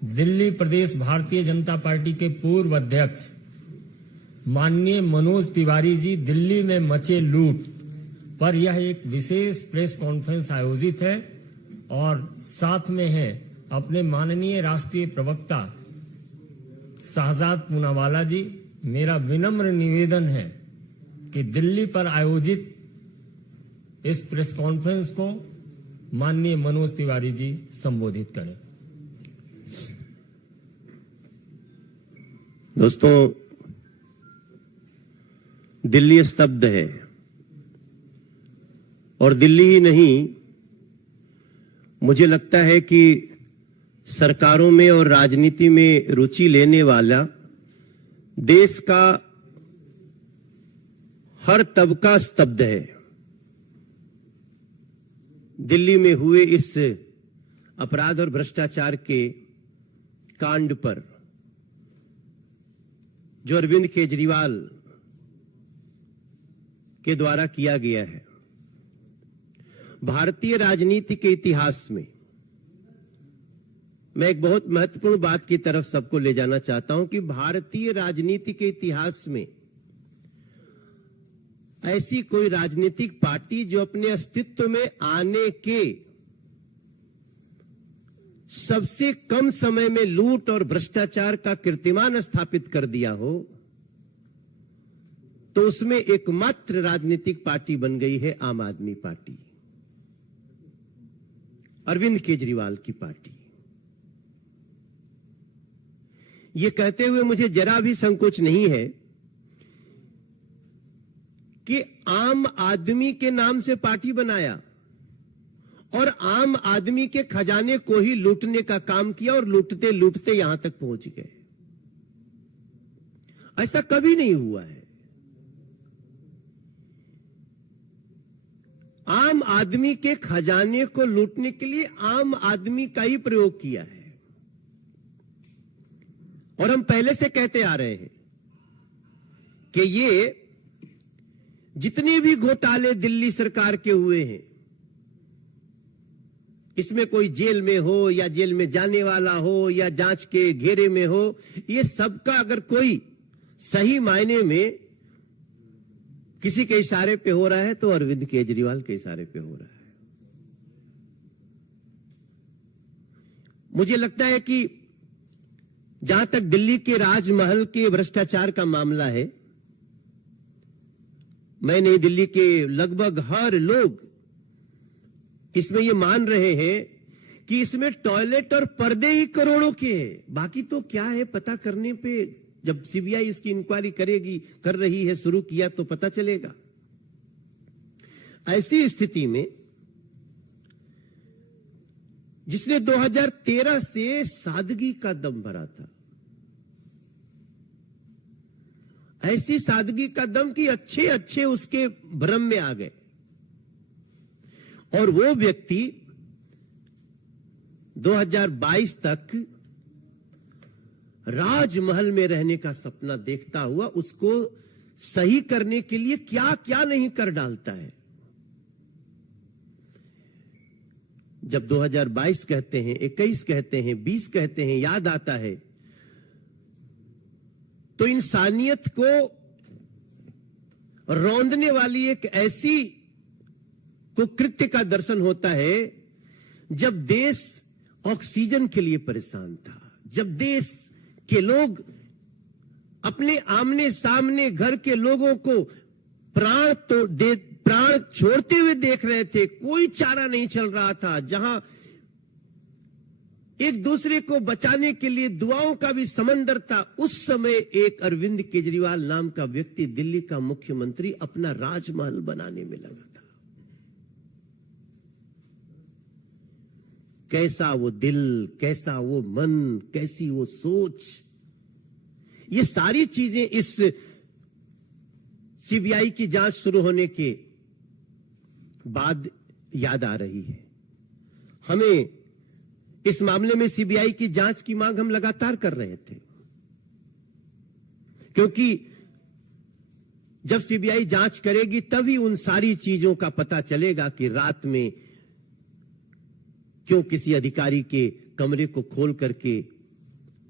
दिल्ली प्रदेश Bharatiya Janata party के पूर्व अध्यक्ष माननीय मनोज तिवारी जी दिल्ली में मचे लूट पर यह एक विशेष प्रेस कॉन्फ्रेंस आयोजित है और साथ में है अपने माननीय राष्ट्रीय प्रवक्ता शाहजाद पूनावाला जी। मेरा विनम्र निवेदन है कि दिल्ली पर आयोजित इस प्रेस कॉन्फ्रेंस को माननीय मनोज तिवारी जी संबोधित करें। दोस्तों, दिल्ली स्तब्ध है और दिल्ली ही नहीं, मुझे लगता है कि सरकारों में और राजनीति में रुचि लेने वाला देश का हर तबका स्तब्ध है। दिल्ली में हुए इस अपराध और भ्रष्टाचार के कांड पर जो अरविंद केजरीवाल के द्वारा किया गया है, भारतीय राजनीति के इतिहास में मैं एक बहुत महत्वपूर्ण बात की तरफ सबको ले जाना चाहता हूं कि भारतीय राजनीति के इतिहास में ऐसी कोई राजनीतिक पार्टी जो अपने अस्तित्व में आने के सबसे कम समय में लूट और भ्रष्टाचार का कीर्तिमान स्थापित कर दिया हो, तो उसमें एकमात्र राजनीतिक पार्टी बन गई है आम आदमी पार्टी, अरविंद केजरीवाल की पार्टी। यह कहते हुए मुझे जरा भी संकोच नहीं है कि आम आदमी के नाम से पार्टी बनाया और आम आदमी के खजाने को ही लूटने का काम किया और लूटते लूटते यहां तक पहुंच गए। ऐसा कभी नहीं हुआ है। आम आदमी के खजाने को लूटने के लिए आम आदमी का ही प्रयोग किया है। और हम पहले से कहते आ रहे हैं कि ये जितने भी घोटाले दिल्ली सरकार के हुए हैं, इसमें कोई जेल में हो या जेल में जाने वाला हो या जांच के घेरे में हो, ये सबका अगर कोई सही मायने में किसी के इशारे पे हो रहा है तो अरविंद केजरीवाल के इशारे पे हो रहा है। मुझे लगता है कि जहां तक दिल्ली के राजमहल के भ्रष्टाचार का मामला है, मैं नहीं, दिल्ली के लगभग हर लोग इसमें ये मान रहे हैं कि इसमें टॉयलेट और पर्दे ही करोड़ों के हैं। बाकी तो क्या है पता करने पे, जब सीबीआई इसकी इंक्वायरी कर रही है, शुरू किया तो पता चलेगा। ऐसी स्थिति में जिसने 2013 से सादगी का दम भरा था, ऐसी सादगी का दम कि अच्छे अच्छे उसके भ्रम में आ गए, और वो व्यक्ति 2022 तक राजमहल में रहने का सपना देखता हुआ उसको सही करने के लिए क्या क्या नहीं कर डालता है। जब 2022 कहते हैं, 21 कहते हैं, 20 कहते हैं, याद आता है तो इंसानियत को रौंदने वाली एक ऐसी कुकृत्य का दर्शन होता है जब देश ऑक्सीजन के लिए परेशान था, जब देश के लोग अपने आमने सामने घर के लोगों को प्राण छोड़ते हुए देख रहे थे, कोई चारा नहीं चल रहा था, जहां एक दूसरे को बचाने के लिए दुआओं का भी समंदर था, उस समय एक अरविंद केजरीवाल नाम का व्यक्ति दिल्ली का मुख्यमंत्री अपना राजमहल बनाने में लगा था। कैसा वो दिल, कैसा वो मन, कैसी वो सोच, ये सारी चीजें इस सीबीआई की जांच शुरू होने के बाद याद आ रही है। हमें इस मामले में सीबीआई की जांच की मांग हम लगातार कर रहे थे, क्योंकि जब सीबीआई जांच करेगी तभी उन सारी चीजों का पता चलेगा कि रात में क्यों किसी अधिकारी के कमरे को खोल करके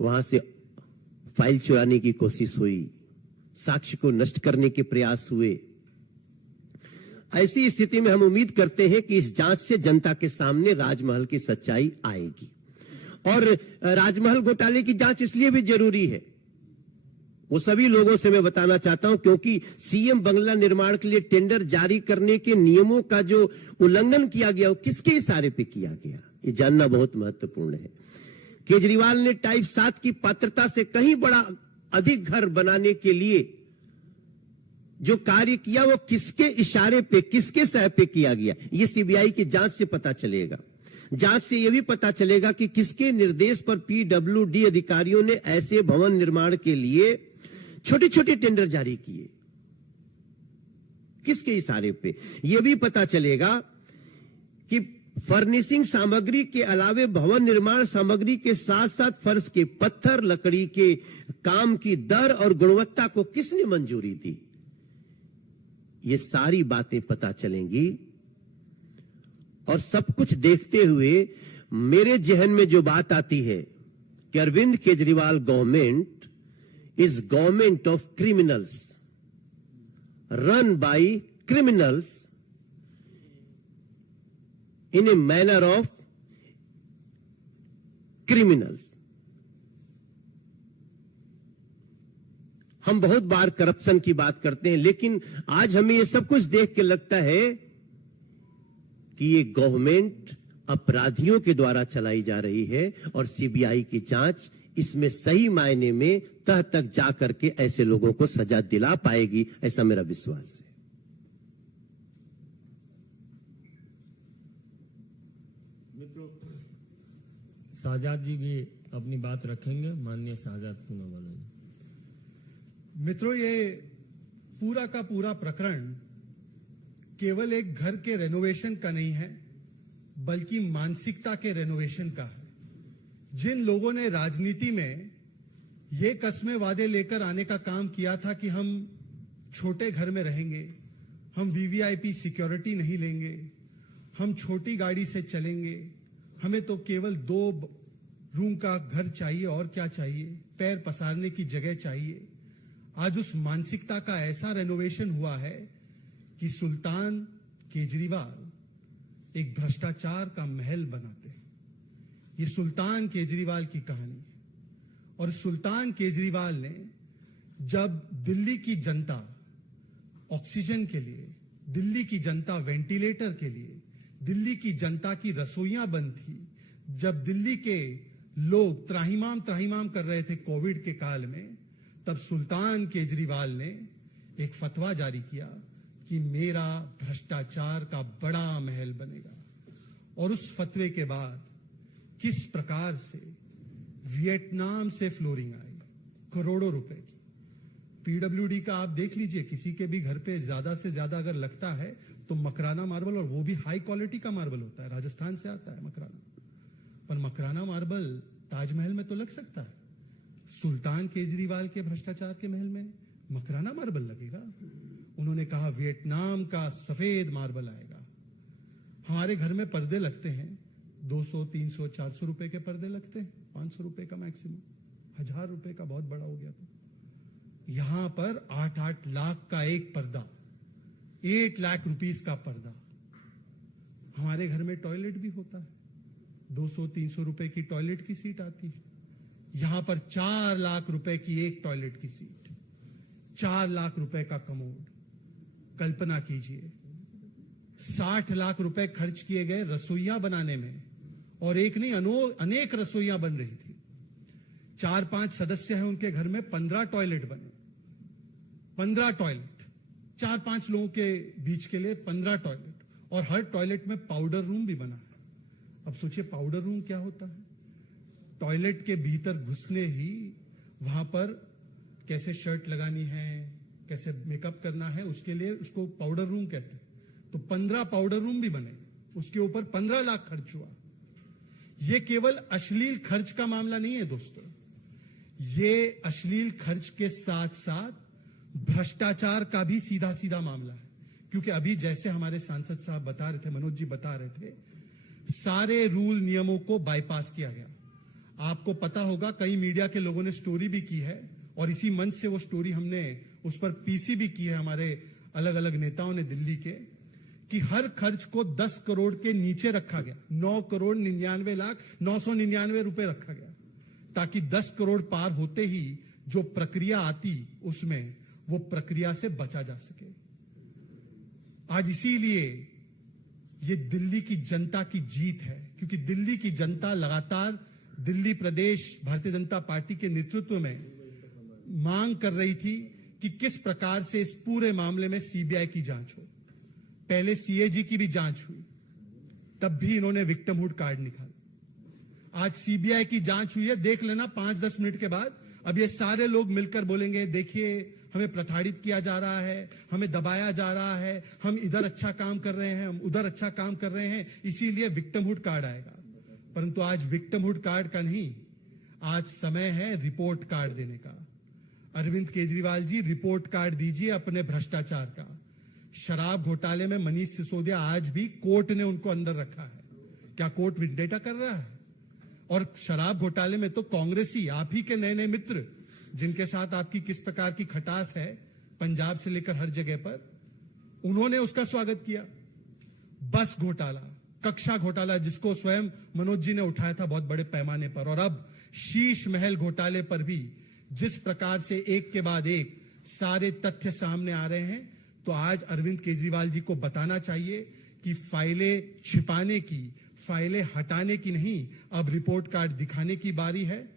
वहां से फाइल चुराने की कोशिश हुई, साक्ष्य को नष्ट करने के प्रयास हुए। ऐसी स्थिति में हम उम्मीद करते हैं कि इस जांच से जनता के सामने राजमहल की सच्चाई आएगी। और राजमहल घोटाले की जांच इसलिए भी जरूरी है, वो सभी लोगों से मैं बताना चाहता हूं, क्योंकि सीएम बंगला निर्माण के लिए टेंडर जारी करने के नियमों का जो उल्लंघन किया गया वो किसके इशारे पे किया गया, ये जानना बहुत महत्वपूर्ण है। केजरीवाल ने टाइप 7 की पात्रता से कहीं बड़ा अधिक घर बनाने के लिए जो कार्य किया वो किसके इशारे पे, किसके सह पे किया गया, ये सीबीआई की जांच से पता चलेगा। जांच से यह भी पता चलेगा कि किसके निर्देश पर पीडब्ल्यूडी अधिकारियों ने ऐसे भवन निर्माण के लिए छोटे छोटे टेंडर जारी किए, किसके इशारे पे। यह भी पता चलेगा कि फर्निशिंग सामग्री के अलावे भवन निर्माण सामग्री के साथ साथ फर्श के पत्थर, लकड़ी के काम की दर और गुणवत्ता को किसने मंजूरी दी, ये सारी बातें पता चलेंगी। और सब कुछ देखते हुए मेरे जहन में जो बात आती है कि Arvind Kejriwal government is government of criminals, run by criminals in a manner of criminals. हम बहुत बार करप्शन की बात करते हैं, लेकिन आज हमें ये सब कुछ देख के लगता है कि ये गवर्नमेंट अपराधियों के द्वारा चलाई जा रही है और सीबीआई की जांच इसमें सही मायने में तह तक जा करके ऐसे लोगों को सजा दिला पाएगी, ऐसा मेरा विश्वास है। मित्रों, शाहजाद जी भी अपनी बात रखेंगे। माननीय शाहजाद पुनः बोलेंगे। मित्रों, ये पूरा का पूरा प्रकरण केवल एक घर के रेनोवेशन का नहीं है, बल्कि मानसिकता के रेनोवेशन का है। जिन लोगों ने राजनीति में ये कस्में वादे लेकर आने का काम किया था कि हम छोटे घर में रहेंगे, हम वीवीआईपी सिक्योरिटी नहीं लेंगे, हम छोटी गाड़ी से चलेंगे, हमें तो केवल 2 रूम का घर चाहिए और क्या चाहिए, पैर पसारने की जगह चाहिए। आज उस मानसिकता का ऐसा रेनोवेशन हुआ है कि सुल्तान केजरीवाल एक भ्रष्टाचार का महल बनाते हैं। ये सुल्तान केजरीवाल की कहानी है। और सुल्तान केजरीवाल ने जब दिल्ली की जनता ऑक्सीजन के लिए, दिल्ली की जनता वेंटिलेटर के लिए, दिल्ली की जनता की रसोइयां बंद थी, जब दिल्ली के लोग त्राहिमाम त्राहिमाम कर रहे थे कोविड के काल में, तब सुल्तान केजरीवाल ने एक फतवा जारी किया कि मेरा भ्रष्टाचार का बड़ा महल बनेगा। और उस फतवे के बाद किस प्रकार से वियतनाम से फ्लोरिंग आई, करोड़ों रुपए की। पीडब्ल्यूडी का आप देख लीजिए, किसी के भी घर पे ज्यादा से ज्यादा अगर लगता है तो मकराना मार्बल, और वो भी हाई क्वालिटी का मार्बल होता है, राजस्थान से आता है मकराना। पर मकराना मार्बल ताजमहल में तो लग सकता है, सुल्तान केजरीवाल के भ्रष्टाचार के महल में मकराना मार्बल लगेगा। उन्होंने कहा वियतनाम का सफेद मार्बल आएगा। हमारे घर में पर्दे लगते हैं, 200, 300, 400 रुपए के पर्दे लगते हैं, 500 रुपए का मैक्सिमम, 1000 रुपए का बहुत बड़ा हो गया। तो यहां पर 8-8 लाख का एक पर्दा, 8 लाख रुपीस का पर्दा। हमारे घर में टॉयलेट भी होता है, 200-300 रुपए की टॉयलेट की सीट आती है। यहां पर 4 लाख रुपए की एक टॉयलेट की सीट, 4 लाख रुपए का कमोड। कल्पना कीजिए, 60 लाख रुपए खर्च किए गए रसोइयां बनाने में, और एक नहीं अनेक रसोइयां बन रही थी। 4-5 सदस्य हैं उनके घर में, 15 टॉयलेट बने, 15 टॉयलेट, 4-5 लोगों के बीच के लिए 15 टॉयलेट, और हर टॉयलेट में पाउडर रूम भी बना है। अब सोचिए पाउडर रूम क्या होता है। टॉयलेट के भीतर घुसने ही वहां पर कैसे शर्ट लगानी है, कैसे मेकअप करना है, उसके लिए उसको पाउडर रूम कहते हैं। तो 15 पाउडर रूम भी बने, उसके ऊपर 15 लाख खर्च हुआ। यह केवल अश्लील खर्च का मामला नहीं है दोस्तों, ये अश्लील खर्च के साथ साथ भ्रष्टाचार का भी सीधा सीधा मामला है। क्योंकि अभी जैसे हमारे सांसद साहब बता रहे थे, मनोज जी बता रहे थे, सारे रूल नियमों को बाईपास किया गया। आपको पता होगा कई मीडिया के लोगों ने स्टोरी भी की है और इसी मंच से वो स्टोरी हमने उस पर पीसी भी की है हमारे अलग अलग नेताओं ने दिल्ली के, कि हर खर्च को 10 करोड़ के नीचे रखा गया। 9,99,999 रुपए रखा गया ताकि 10 करोड़ पार होते ही जो प्रक्रिया आती उसमें वो प्रक्रिया से बचा जा सके। आज इसीलिए ये दिल्ली की जनता की जीत है, क्योंकि दिल्ली की जनता लगातार दिल्ली प्रदेश भारतीय जनता पार्टी के नेतृत्व में मांग कर रही थी कि किस प्रकार से इस पूरे मामले में सीबीआई की जांच हो। पहले सीएजी की भी जांच हुई, तब भी इन्होंने विक्टिमहुड कार्ड निकाला। आज सीबीआई की जांच हुई है, देख लेना 5-10 मिनट के बाद अब ये सारे लोग मिलकर बोलेंगे देखिए हमें प्रताड़ित किया जा रहा है, हमें दबाया जा रहा है, हम इधर अच्छा काम कर रहे हैं, हम उधर अच्छा काम कर रहे हैं, इसीलिए विक्टिमहुड कार्ड आएगा। परंतु आज विक्टिमहुड कार्ड का नहीं, आज समय है रिपोर्ट कार्ड देने का। अरविंद केजरीवाल जी, रिपोर्ट कार्ड दीजिए अपने भ्रष्टाचार का। शराब घोटाले में मनीष सिसोदिया आज भी कोर्ट ने उनको अंदर रखा है। क्या कोर्ट विंडेटा कर रहा है? और शराब घोटाले में तो कांग्रेसी, आप ही के नए नए मित्र जिनके साथ आपकी किस प्रकार की खटास है पंजाब से लेकर हर जगह पर, उन्होंने उसका स्वागत किया। बस घोटाला, कक्षा घोटाला जिसको स्वयं मनोज जी ने उठाया था बहुत बड़े पैमाने पर, और अब शीश महल घोटाले पर भी जिस प्रकार से एक के बाद एक सारे तथ्य सामने आ रहे हैं, तो आज अरविंद केजरीवाल जी को बताना चाहिए कि फाइलें छिपाने की, फाइलें हटाने की नहीं, अब रिपोर्ट कार्ड दिखाने की बारी है।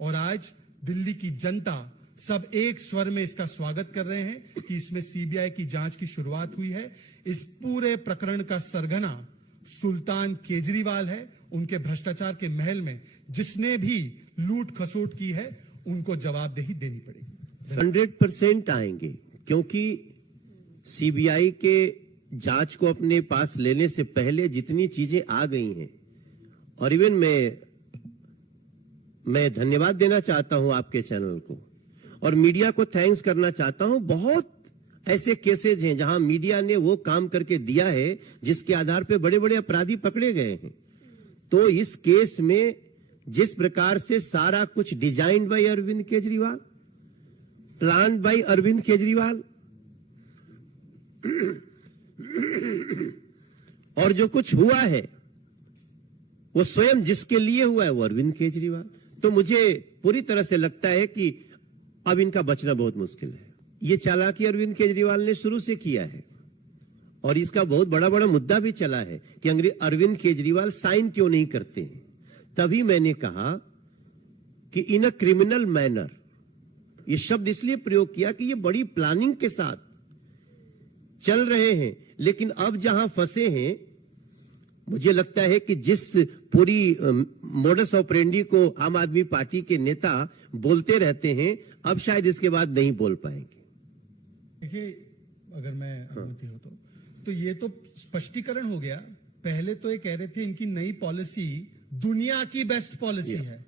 और आज दिल्ली की जनता सब एक स्वर में इसका स्वागत कर रहे हैं कि इसमें सीबीआई की जांच की शुरुआत हुई है। इस पूरे प्रकरण का सरगना सुल्तान केजरीवाल है। उनके भ्रष्टाचार के महल में जिसने भी लूट खसोट की है उनको जवाबदेही देनी पड़ेगी। 100% आएंगे, क्योंकि सीबीआई के जांच को अपने पास लेने से पहले जितनी चीजें आ गई हैं, और इवन मैं धन्यवाद देना चाहता हूं आपके चैनल को और मीडिया को थैंक्स करना चाहता हूं। बहुत ऐसे केसेज हैं जहां मीडिया ने वो काम करके दिया है जिसके आधार पे बड़े बड़े अपराधी पकड़े गए हैं। तो इस केस में जिस प्रकार से सारा कुछ design by Arvind Kejriwal, plan by Arvind Kejriwal, और जो कुछ हुआ है वो स्वयं जिसके लिए हुआ है वो अरविंद केजरीवाल। तो मुझे पूरी तरह से लगता है कि अब इनका बचना बहुत मुश्किल है। ये चालाकी अरविंद केजरीवाल ने शुरू से किया है और इसका बहुत बड़ा बड़ा मुद्दा भी चला है कि अरविंद केजरीवाल साइन क्यों नहीं करते हैं। तभी मैंने कहा कि इन अ क्रिमिनल मैनर, ये शब्द इसलिए प्रयोग किया कि ये बड़ी प्लानिंग के साथ चल रहे हैं। लेकिन अब जहां फंसे हैं, मुझे लगता है कि जिस पूरी मोडस ऑपरेंडी को आम आदमी पार्टी के नेता बोलते रहते हैं, अब शायद इसके बाद नहीं बोल पाएंगे। देखिए, अगर मैं अनुमति हो तो ये तो स्पष्टीकरण हो गया। पहले तो ये कह रहे थे इनकी नई पॉलिसी दुनिया की बेस्ट पॉलिसी है,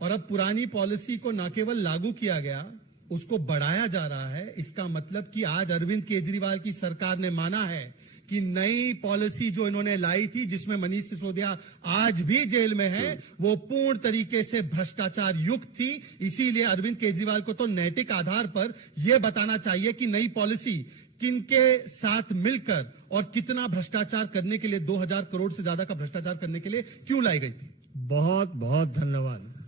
और अब पुरानी पॉलिसी को न केवल लागू किया गया, उसको बढ़ाया जा रहा है। इसका मतलब कि आज अरविंद केजरीवाल की सरकार ने माना है कि नई पॉलिसी जो इन्होंने लाई थी, जिसमें मनीष सिसोदिया आज भी जेल में है, वो पूर्ण तरीके से भ्रष्टाचार युक्त थी। इसीलिए अरविंद केजरीवाल को तो नैतिक आधार पर यह बताना चाहिए कि नई पॉलिसी किनके साथ मिलकर और कितना भ्रष्टाचार करने के लिए, 2000 करोड़ से ज्यादा का भ्रष्टाचार करने के लिए क्यों लाई गई थी। बहुत बहुत धन्यवाद।